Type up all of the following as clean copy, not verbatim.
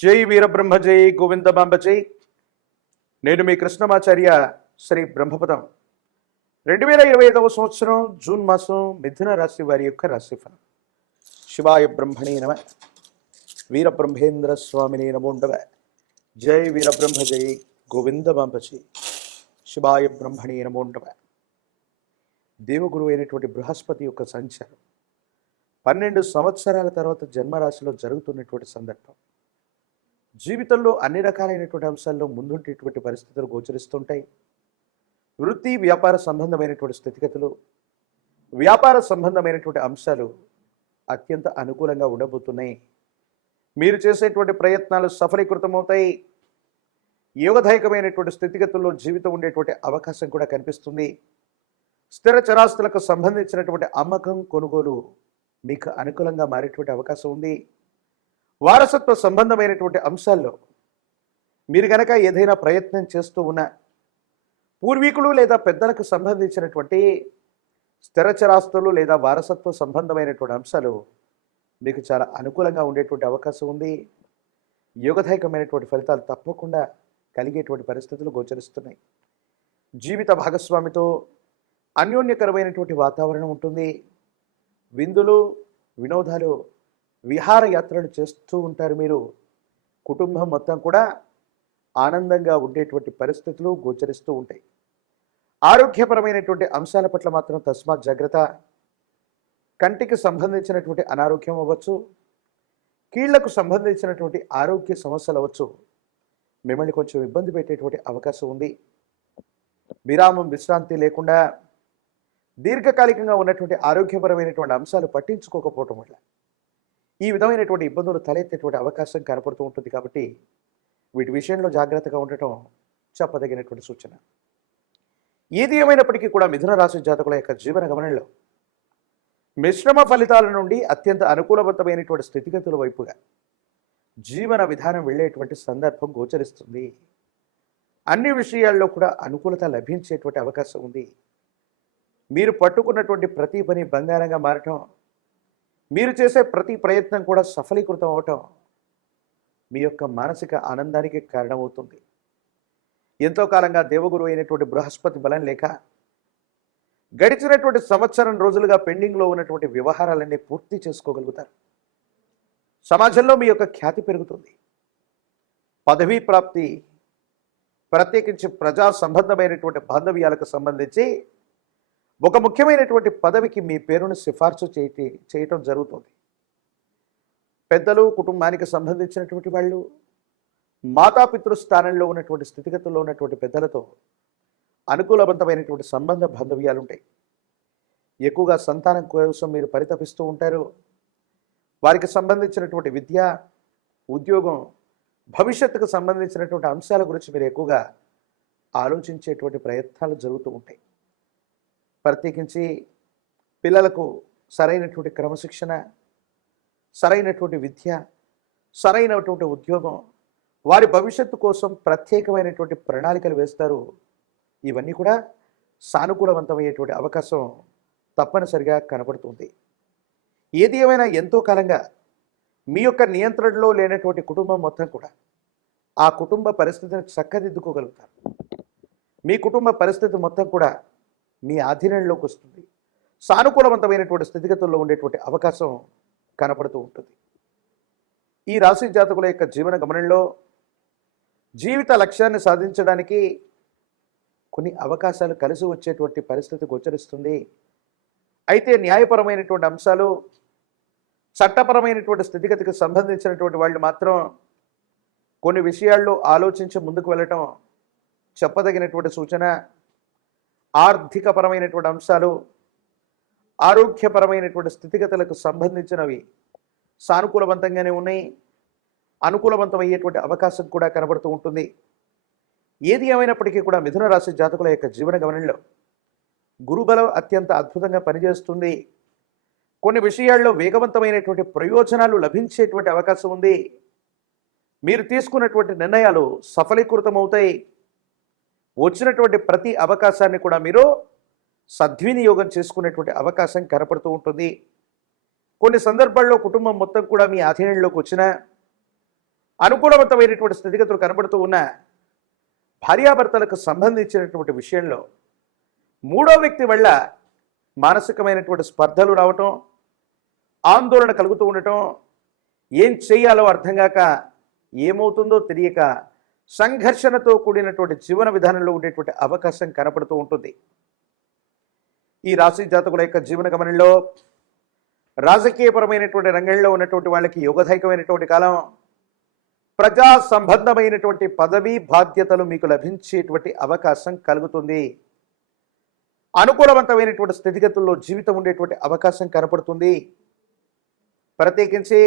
జై వీరబ్రహ్మ జై గోవిందమాంబ జై. నేను మీ కృష్ణమాచార్య శ్రీ బ్రహ్మపదం. 2025 సంవత్సరం జూన్ మాసం మిథున రాశి వారి యొక్క రాశిఫలం. శివాయ బ్రహ్మణే నమ. వీరబ్రహ్మేంద్ర స్వామిని నమోండవ. జై వీరబ్రహ్మ జై గోవిందమాంబ జై. శివాయ బ్రహ్మణే నమోండవ. దేవగురు అయినటువంటి బృహస్పతి యొక్క సంచారం 12 సంవత్సరాల తర్వాత జన్మరాశిలో జరుగుతున్నటువంటి సందర్భం. జీవితంలో అన్ని రకాలైనటువంటి అంశాల్లో ముందుండేటువంటి పరిస్థితులు గోచరిస్తుంటాయి. వృత్తి వ్యాపార సంబంధమైనటువంటి స్థితిగతులు, వ్యాపార సంబంధమైనటువంటి అంశాలు అత్యంత అనుకూలంగా ఉండబోతున్నాయి. మీరు చేసేటువంటి ప్రయత్నాలు సఫలీకృతమవుతాయి. యోగదాయకమైనటువంటి స్థితిగతుల్లో జీవితం ఉండేటువంటి అవకాశం కూడా కనిపిస్తుంది. స్థిర చరాస్తులకు సంబంధించినటువంటి అమ్మకం కొనుగోలు మీకు అనుకూలంగా మారేటువంటి అవకాశం ఉంది. వారసత్వ సంబంధమైనటువంటి అంశాల్లో మీరు కనుక ఏదైనా ప్రయత్నం చేస్తూ ఉన్న పూర్వీకులు లేదా పెద్దలకు సంబంధించినటువంటి స్థిరచరాస్తులు లేదా వారసత్వ సంబంధమైనటువంటి అంశాలు మీకు చాలా అనుకూలంగా ఉండేటువంటి అవకాశం ఉంది. యోగదాయకమైనటువంటి ఫలితాలు తప్పకుండా కలిగేటువంటి పరిస్థితులు గోచరిస్తున్నాయి. జీవిత భాగస్వామితో అన్యోన్యకరమైనటువంటి వాతావరణం ఉంటుంది. విందులు వినోదాలు విహారయాత్రలు చేస్తూ ఉంటారు. మీరు కుటుంబం మొత్తం కూడా ఆనందంగా ఉండేటువంటి పరిస్థితులు గోచరిస్తూ ఉంటాయి. ఆరోగ్యపరమైనటువంటి అంశాల పట్ల మాత్రం తస్మాత్ జాగ్రత్త. కంటికి సంబంధించినటువంటి అనారోగ్యం అవ్వచ్చు, కీళ్లకు సంబంధించినటువంటి ఆరోగ్య సమస్యలు అవ్వచ్చు, మిమ్మల్ని కొంచెం ఇబ్బంది పెట్టేటువంటి అవకాశం ఉంది. విరామం విశ్రాంతి లేకుండా దీర్ఘకాలికంగా ఉన్నటువంటి ఆరోగ్యపరమైనటువంటి అంశాలు పట్టించుకోకపోవటం వల్ల ఈ విధమైనటువంటి ఇబ్బందులు తలెత్తేటువంటి అవకాశం కనపడుతూ ఉంటుంది. కాబట్టి వీటి విషయంలో జాగ్రత్తగా ఉండటం చెప్పదగినటువంటి సూచన. ఏది ఏమైనప్పటికీ కూడా మిథున రాశి జాతకుల యొక్క జీవన గమనంలో మిశ్రమ ఫలితాల నుండి అత్యంత అనుకూలవంతమైనటువంటి స్థితిగతుల వైపుగా జీవన విధానం వెళ్ళేటువంటి సందర్భం గోచరిస్తుంది. అన్ని విషయాల్లో కూడా అనుకూలత లభించేటువంటి అవకాశం ఉంది. మీరు పట్టుకున్నటువంటి ప్రతి పని బంగారంగా మారటం, మీరు చేసే ప్రతి ప్రయత్నం కూడా సఫలీకృతం అవటం మీ యొక్క మానసిక ఆనందానికి కారణమవుతుంది. ఎంతో కాలంగా దేవగురు అయినటువంటి బృహస్పతి బలం లేక గడిచినటువంటి సంవత్సరం రోజులుగా పెండింగ్లో ఉన్నటువంటి వ్యవహారాలన్నీ పూర్తి చేసుకోగలుగుతారు. సమాజంలో మీ యొక్క ఖ్యాతి పెరుగుతుంది. పదవీ ప్రాప్తి, ప్రత్యేకించి ప్రజా సంబంధమైనటువంటి బాంధవ్యాలకు సంబంధించి ఒక ముఖ్యమైనటువంటి పదవికి మీ పేరును సిఫార్సు చేయటం జరుగుతుంది. పెద్దలు, కుటుంబానికి సంబంధించినటువంటి వాళ్ళు, మాతాపితృ స్థానంలో ఉన్నటువంటి స్థితిగతుల్లో ఉన్నటువంటి పెద్దలతో అనుకూలవంతమైనటువంటి సంబంధ బాంధవ్యాలు ఉంటాయి. ఎక్కువగా సంతానం కోసం మీరు పరితపిస్తూ ఉంటారు. వారికి సంబంధించినటువంటి విద్య, ఉద్యోగం, భవిష్యత్తుకు సంబంధించినటువంటి అంశాల గురించి మీరు ఎక్కువగా ఆలోచించేటువంటి ప్రయత్నాలు జరుగుతూ ఉంటాయి. ప్రత్యేకించి పిల్లలకు సరైనటువంటి క్రమశిక్షణ, సరైనటువంటి విద్య, సరైనటువంటి ఉద్యోగం, వారి భవిష్యత్తు కోసం ప్రత్యేకమైనటువంటి ప్రణాళికలు వేస్తారు. ఇవన్నీ కూడా సానుకూలవంతమయ్యేటువంటి అవకాశం తప్పనిసరిగా కనబడుతుంది. ఏది ఏమైనా ఎంతో కాలంగా మీ యొక్క నియంత్రణలో లేనటువంటి కుటుంబం మొత్తం కూడా ఆ కుటుంబ పరిస్థితిని చక్కదిద్దుకోగలుగుతారు. మీ కుటుంబ పరిస్థితి మొత్తం కూడా మీ ఆధీనంలోకి వస్తుంది. సానుకూలవంతమైనటువంటి స్థితిగతుల్లో ఉండేటువంటి అవకాశం కనపడుతూ ఉంటుంది. ఈ రాశి జాతకుల యొక్క జీవన గమనంలో జీవిత లక్ష్యాన్ని సాధించడానికి కొన్ని అవకాశాలు కలిసి వచ్చేటువంటి పరిస్థితి గోచరిస్తుంది. అయితే న్యాయపరమైనటువంటి అంశాలు, చట్టపరమైనటువంటి స్థితిగతికి సంబంధించినటువంటి వాళ్ళు మాత్రం కొన్ని విషయాల్లో ఆలోచించి ముందుకు వెళ్ళటం చెప్పదగినటువంటి సూచన. ఆర్థికపరమైనటువంటి అంశాలు, ఆరోగ్యపరమైనటువంటి స్థితిగతులకు సంబంధించినవి సానుకూలవంతంగానే ఉన్నాయి. అనుకూలవంతమయ్యేటువంటి అవకాశం కూడా కనబడుతూ ఉంటుంది. ఏది ఏమైనప్పటికీ కూడా మిథున రాశి జాతకుల యొక్క జీవన గమనంలో గురుబలం అత్యంత అద్భుతంగా పనిచేస్తుంది. కొన్ని విషయాల్లో వేగవంతమైనటువంటి ప్రయోజనాలు లభించేటువంటి అవకాశం ఉంది. మీరు తీసుకున్నటువంటి నిర్ణయాలు సఫలీకృతమవుతాయి. వచ్చినటువంటి ప్రతి అవకాశాన్ని కూడా మీరు సద్వినియోగం చేసుకునేటువంటి అవకాశం కనపడుతూ ఉంటుంది. కొన్ని సందర్భాల్లో కుటుంబం మొత్తం కూడా మీ ఆధీనంలోకి వచ్చినా అనుకూలవంతమైనటువంటి స్థితిగతులు కనబడుతూ ఉన్న భార్యాభర్తలకు సంబంధించినటువంటి విషయంలో మూడో వ్యక్తి వల్ల మానసికమైనటువంటి స్పర్ధలు రావటం, ఆందోళన కలుగుతూ ఉండటం, ఏం చేయాలో అర్థం కాక, ఏమవుతుందో తెలియక సంఘర్షణతో కూడినటువంటి జీవన విధానంలో ఉండేటువంటి అవకాశం కనపడుతూ ఉంటుంది. ఈ రాశి జాతకుల యొక్క జీవన గమనంలో రాజకీయపరమైనటువంటి రంగంలో ఉన్నటువంటి వాళ్ళకి యోగదాయకమైనటువంటి కాలం. ప్రజా సంబంధమైనటువంటి పదవి బాధ్యతలు మీకు లభించేటువంటి అవకాశం కలుగుతుంది. అనుకూలవంతమైనటువంటి స్థితిగతుల్లో జీవితం ఉండేటువంటి అవకాశం కనపడుతుంది. ప్రత్యేకించి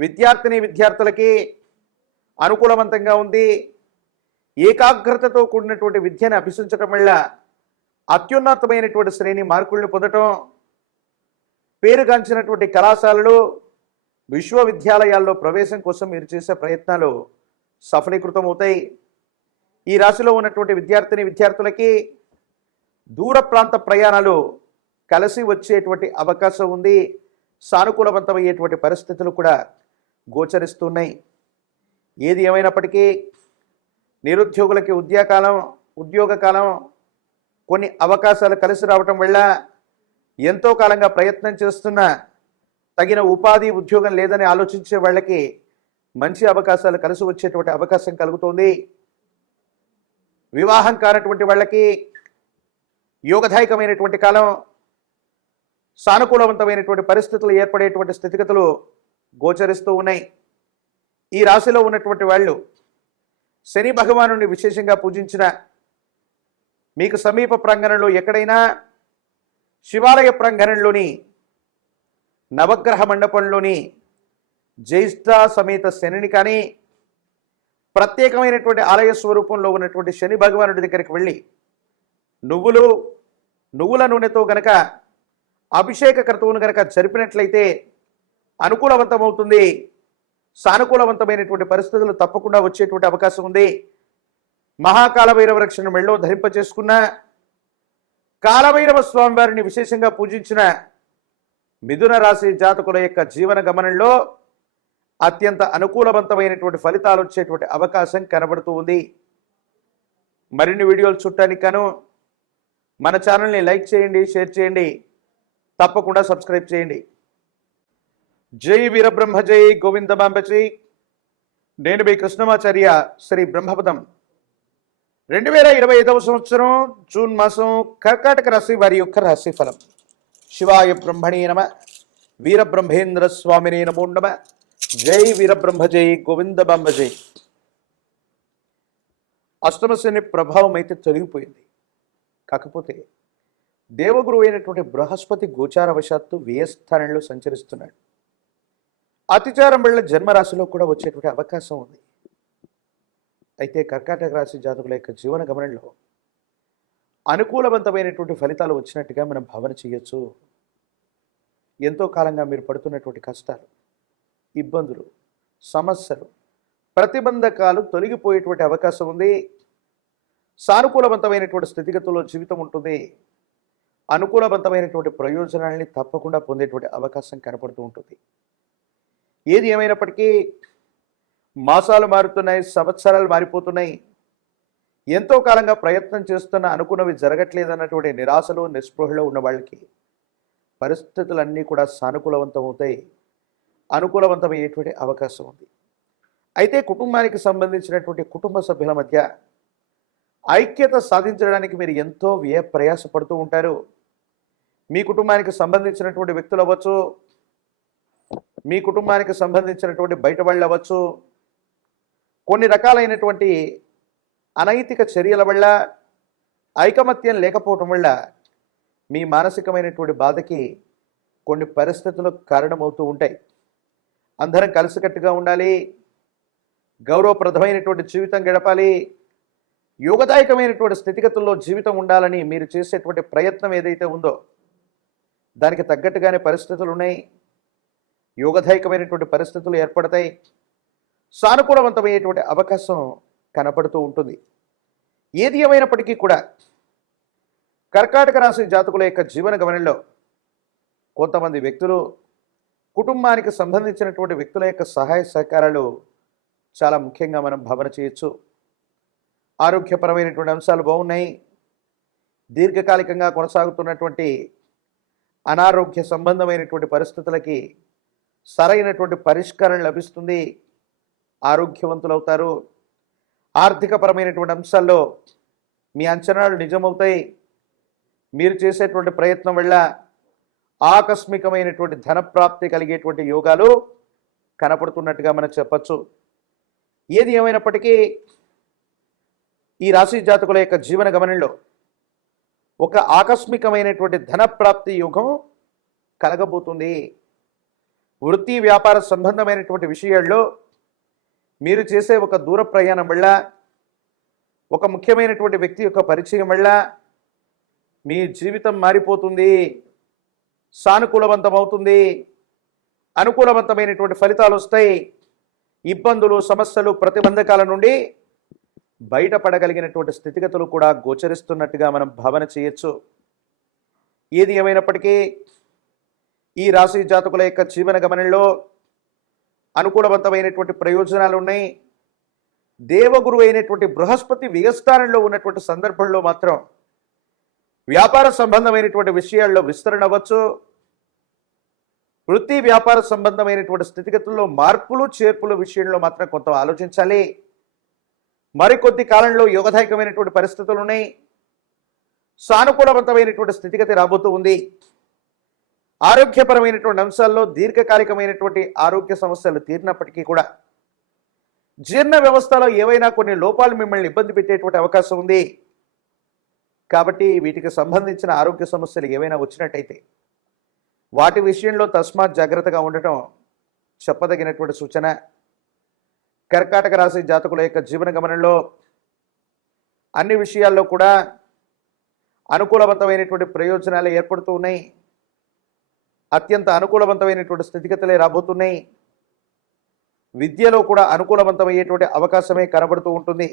విద్యార్థులకి అనుకూలవంతంగా ఉంది. ఏకాగ్రతతో కూడినటువంటి విద్యను అభ్యసించడం వల్ల అత్యున్నతమైనటువంటి శ్రేణి మార్కులను పొందటం, పేరుగాంచినటువంటి కళాశాలలు, విశ్వవిద్యాలయాల్లో ప్రవేశం కోసం మీరు చేసే ప్రయత్నాలు సఫలీకృతం అవుతాయి. ఈ రాశిలో ఉన్నటువంటి విద్యార్థులకి దూర ప్రాంత ప్రయాణాలు కలిసి వచ్చేటువంటి అవకాశం ఉంది. సానుకూలవంతమయ్యేటువంటి పరిస్థితులు కూడా గోచరిస్తున్నాయి. ఏది ఏమైనప్పటికీ నిరుద్యోగులకి ఉద్యోగ కాలం కొన్ని అవకాశాలు కలిసి రావటం వల్ల ఎంతో కాలంగా ప్రయత్నం చేస్తున్న తగిన ఉపాధి ఉద్యోగం లేదని ఆలోచించే వాళ్ళకి మంచి అవకాశాలు కలిసి వచ్చేటువంటి అవకాశం కలుగుతోంది. వివాహం కానటువంటి వాళ్ళకి యోగదాయకమైనటువంటి కాలం. సానుకూలవంతమైనటువంటి పరిస్థితులు ఏర్పడేటువంటి స్థితిగతులు గోచరిస్తూ ఉన్నాయి. ఈ రాశిలో ఉన్నటువంటి వాళ్ళు శని భగవానుని విశేషంగా పూజించిన, మీకు సమీప ప్రాంగణంలో ఎక్కడైనా శివాలయ ప్రాంగణంలోని నవగ్రహ మండపంలోని జ్యేష్ఠ సమేత శనిని కానీ, ప్రత్యేకమైనటువంటి ఆలయ స్వరూపంలో ఉన్నటువంటి శని భగవానుడి దగ్గరికి వెళ్ళి నువ్వుల నూనెతో గనక అభిషేక క్రతువును గనక జరిపినట్లయితే అనుకూలవంతమవుతుంది. సానుకూలవంతమైనటువంటి పరిస్థితులు తప్పకుండా వచ్చేటువంటి అవకాశం ఉంది. మహాకాలభైరవ రక్షణ మెళ్ళో ధరింపచేసుకున్న, కాలభైరవ స్వామి వారిని విశేషంగా పూజించిన మిథున రాశి జాతకుల యొక్క జీవన గమనంలో అత్యంత అనుకూలవంతమైనటువంటి ఫలితాలు వచ్చేటువంటి అవకాశం కనబడుతూ ఉంది. మరిన్ని వీడియోలు చూడటానికి గాను మన ఛానల్ని లైక్ చేయండి, షేర్ చేయండి, తప్పకుండా సబ్స్క్రైబ్ చేయండి. జై వీరబ్రహ్మ, జై గోవిందమాంబ జై. నేను మీ కృష్ణమాచార్య, శ్రీ బ్రహ్మపదం. 2025వ సంవత్సరం జూన్ మాసం కర్కాటక రాశి వారి యొక్క రాశి ఫలం. శివాయ బ్రహ్మణే నమ, వీరబ్రహ్మేంద్ర స్వామినే నమో నమ. జై వీరబ్రహ్మ, జై గోవిందమాంబ జై. అష్టమ శని ప్రభావం అయితే తొలగిపోయింది. కాకపోతే దేవగురువు అయినటువంటి బృహస్పతి గోచారవశాత్తు వ్యయస్థానంలో సంచరిస్తున్నాడు. అతిచారం వల్ల జన్మరాశిలో కూడా వచ్చేటువంటి అవకాశం ఉంది. అయితే కర్కాటక రాశి జాతకుల యొక్క జీవన గమనంలో అనుకూలవంతమైనటువంటి ఫలితాలు వచ్చినట్టుగా మనం భావన చేయొచ్చు. ఎంతో కాలంగా మీరు పడుతున్నటువంటి కష్టాలు, ఇబ్బందులు, సమస్యలు, ప్రతిబంధకాలు తొలగిపోయేటువంటి అవకాశం ఉంది. సానుకూలవంతమైనటువంటి స్థితిగతుల్లో జీవితం ఉంటుంది. అనుకూలవంతమైనటువంటి ప్రయోజనాలని తప్పకుండా పొందేటువంటి అవకాశం కనపడుతూ ఉంటుంది. ఏది ఏమైనప్పటికీ మాసాలు మారుతున్నాయి, సంవత్సరాలు మారిపోతున్నాయి. ఎంతో కాలంగా ప్రయత్నం చేస్తున్న అనుకున్నవి జరగట్లేదన్నటువంటి నిరాశలో, నిస్పృహలో ఉన్న వాళ్ళకి పరిస్థితులన్నీ కూడా సానుకూలవంతం అవుతాయి. అనుకూలవంతమయ్యేటువంటి అవకాశం ఉంది. అయితే కుటుంబానికి సంబంధించినటువంటి కుటుంబ సభ్యుల మధ్య ఐక్యత సాధించడానికి మీరు ఎంతో ప్రయాసపడుతూ ఉంటారు. మీ కుటుంబానికి సంబంధించినటువంటి వ్యక్తులు అవ్వచ్చు, మీ కుటుంబానికి సంబంధించినటువంటి బయట వాళ్ళు అవ్వచ్చు, కొన్ని రకాలైనటువంటి అనైతిక చర్యల వల్ల, ఐకమత్యం లేకపోవటం వల్ల మీ మానసికమైనటువంటి బాధకి కొన్ని పరిస్థితులు కారణమవుతూ ఉంటాయి. అందరం కలిసికట్టుగా ఉండాలి, గౌరవప్రదమైనటువంటి జీవితం గడపాలి, యోగదాయకమైనటువంటి స్థితిగతుల్లో జీవితం ఉండాలని మీరు చేసేటువంటి ప్రయత్నం ఏదైతే ఉందో దానికి తగ్గట్టుగానే పరిస్థితులు ఉన్నాయి. యోగదాయకమైనటువంటి పరిస్థితులు ఏర్పడతాయి. సానుకూలవంతమయ్యేటువంటి అవకాశం కనపడుతూ ఉంటుంది. ఏది ఏమైనప్పటికీ కూడా కర్కాటక రాశి జాతకుల యొక్క జీవన గమనంలో కొంతమంది వ్యక్తులు, కుటుంబానికి సంబంధించినటువంటి వ్యక్తుల యొక్క సహాయ సహకారాలు చాలా ముఖ్యంగా మనం భావన చేయొచ్చు. ఆరోగ్యపరమైనటువంటి అంశాలు బాగున్నాయి. దీర్ఘకాలికంగా కొనసాగుతున్నటువంటి అనారోగ్య సంబంధమైనటువంటి పరిస్థితులకి సరైనటువంటి పరిష్కారం లభిస్తుంది. ఆరోగ్యవంతులవుతారు. ఆర్థికపరమైనటువంటి అంశాల్లో మీ అంచనాలు నిజమవుతాయి. మీరు చేసేటువంటి ప్రయత్నం వల్ల ఆకస్మికమైనటువంటి ధనప్రాప్తి కలిగేటువంటి యోగాలు కనపడుతున్నట్టుగా మనం చెప్పచ్చు. ఏది ఏమైనప్పటికీ ఈ రాశి జాతకుల యొక్క జీవన గమనంలో ఒక ఆకస్మికమైనటువంటి ధనప్రాప్తి యోగం కలగబోతుంది. వృత్తి వ్యాపార సంబంధమైనటువంటి విషయాల్లో మీరు చేసే ఒక దూర ప్రయాణం వల్ల, ఒక ముఖ్యమైనటువంటి వ్యక్తి యొక్క పరిచయం వల్ల మీ జీవితం మారిపోతుంది, సానుకూలవంతమవుతుంది, అనుకూలవంతమైనటువంటి ఫలితాలు వస్తాయి. ఇబ్బందులు, సమస్యలు, ప్రతిబంధకాల నుండి బయటపడగలిగినటువంటి స్థితిగతులు కూడా గోచరిస్తున్నట్టుగా మనం భావన చేయొచ్చు. ఏది ఏమైనప్పటికీ ఈ రాశి జాతకుల యొక్క జీవన గమనంలో అనుకూలవంతమైనటువంటి ప్రయోజనాలు ఉన్నాయి. దేవగురువు అయినటువంటి బృహస్పతి వ్యయస్థానంలో ఉన్నటువంటి సందర్భంలో మాత్రం వ్యాపార సంబంధమైనటువంటి విషయాల్లో విస్తరణ అవ్వచ్చు. వృత్తి వ్యాపార సంబంధమైనటువంటి స్థితిగతుల్లో మార్పులు చేర్పుల విషయంలో మాత్రం కొంత ఆలోచించాలి. మరికొద్ది కాలంలో యోగదాయకమైనటువంటి పరిస్థితులు ఉన్నాయి. సానుకూలవంతమైనటువంటి స్థితిగతి రాబోతూ ఉంది. ఆరోగ్యపరమైనటువంటి అంశాల్లో దీర్ఘకాలికమైనటువంటి ఆరోగ్య సమస్యలు తీరినప్పటికీ కూడా జీర్ణ వ్యవస్థలో ఏవైనా కొన్ని లోపాలు మిమ్మల్ని ఇబ్బంది పెట్టేటువంటి అవకాశం ఉంది. కాబట్టి వీటికి సంబంధించిన ఆరోగ్య సమస్యలు ఏవైనా వచ్చినట్టయితే వాటి విషయంలో తస్మాత్ జాగ్రత్తగా ఉండటం చెప్పదగినటువంటి సూచన. కర్కాటక రాశి జాతకుల యొక్క జీవన గమనంలో అన్ని విషయాల్లో కూడా అనుకూలవంతమైనటువంటి ప్రయోజనాలు ఏర్పడుతూ ఉన్నాయి. అత్యంత అనుకూలవంతమైనటువంటి స్థితిగతులే రాబోతున్నాయి. విద్యలో కూడా అనుకూలవంతమయ్యేటువంటి అవకాశమే కనబడుతూ ఉంటుంది.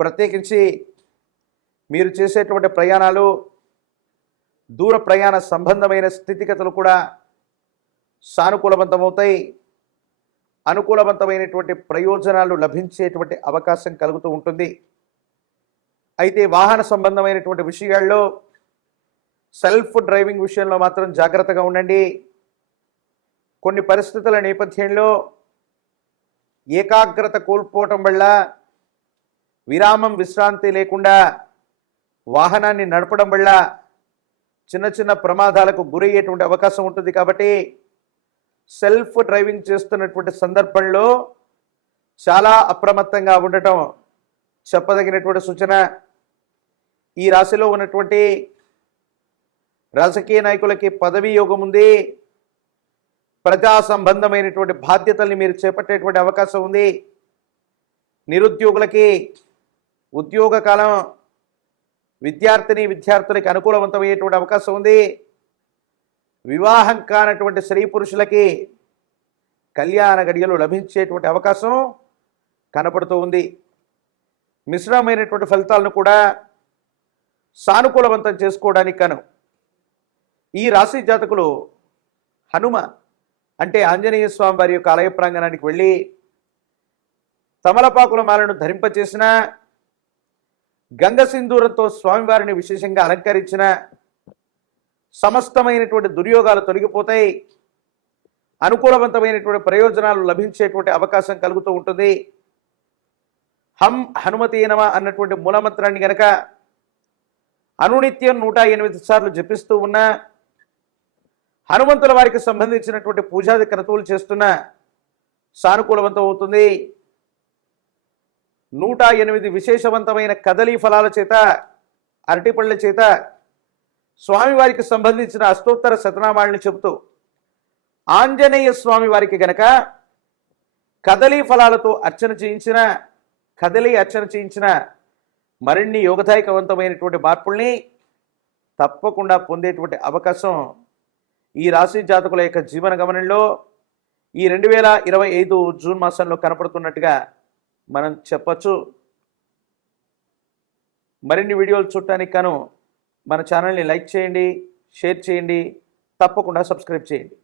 ప్రత్యేకించి మీరు చేసేటువంటి ప్రయాణాలు, దూర ప్రయాణ సంబంధమైన స్థితిగతులు కూడా సానుకూలవంతమవుతాయి. అనుకూలవంతమైనటువంటి ప్రయోజనాలు లభించేటువంటి అవకాశం కలుగుతూ ఉంటుంది. అయితే వాహన సంబంధమైనటువంటి విషయాల్లో సెల్ఫ్ డ్రైవింగ్ విషయంలో మాత్రం జాగ్రత్తగా ఉండండి. కొన్ని పరిస్థితుల నేపథ్యంలో ఏకాగ్రత కోల్పోవటం వల్ల విశ్రాంతి లేకుండా వాహనాన్ని నడపడం వల్ల చిన్న చిన్న ప్రమాదాలకు గురయ్యేటువంటి అవకాశం ఉంటుంది. కాబట్టి సెల్ఫ్ డ్రైవింగ్ చేస్తున్నటువంటి సందర్భంలో చాలా అప్రమత్తంగా ఉండటం చెప్పదగినటువంటి సూచన. ఈ రాశిలో ఉన్నటువంటి రాజకీయ నాయకులకి పదవీ యోగం ఉంది. ప్రజా సంబంధమైనటువంటి బాధ్యతల్ని మీరు చేపట్టేటువంటి అవకాశం ఉంది. నిరుద్యోగులకి ఉద్యోగ కాలం, విద్యార్థులకి అనుకూలవంతమయ్యేటువంటి అవకాశం ఉంది. వివాహం కానటువంటి స్త్రీ పురుషులకి కళ్యాణ గడియలు లభించేటువంటి అవకాశం కనపడుతూ ఉంది. మిశ్రమైనటువంటి ఫలితాలను కూడా సానుకూలవంతం చేసుకోవడానికి కాను ఈ రాశి జాతకులు హనుమ అంటే ఆంజనేయ స్వామి వారి యొక్క ఆలయ ప్రాంగణానికి వెళ్ళి తమలపాకుల మాలను ధరింపచేసిన, గంగ సింధూరంతో స్వామివారిని విశేషంగా అలంకరించిన సమస్తమైనటువంటి దుర్యోగాలు తొలగిపోతాయి. అనుకూలవంతమైనటువంటి ప్రయోజనాలు లభించేటువంటి అవకాశం కలుగుతూ ఉంటుంది. హనుమతి నమ అన్నటువంటి మూలమంత్రాన్ని గనక అనునిత్యం 108 సార్లు జపిస్తూ ఉన్న, హనుమంతుల వారికి సంబంధించినటువంటి పూజాది క్రతువులు చేస్తున్న సానుకూలవంతం అవుతుంది. 108 విశేషవంతమైన కదలీ ఫలాల చేత, అరటిపళ్ళ చేత స్వామివారికి సంబంధించిన అష్టోత్తర శతనామాలను చెబుతూ ఆంజనేయ స్వామి వారికి గనక కదలీ ఫలాలతో అర్చన చేయించిన మరిన్ని యోగదాయకవంతమైనటువంటి మార్పుల్ని తప్పకుండా పొందేటువంటి అవకాశం ఈ రాశి జాతకుల యొక్క జీవన గమనంలో ఈ 2025 జూన్ మాసంలో కనపడుతున్నట్టుగా మనం చెప్పచ్చు. మరిన్ని వీడియోలు చూడటానికి గాను మన ఛానల్ని లైక్ చేయండి, షేర్ చేయండి, తప్పకుండా సబ్స్క్రైబ్ చేయండి.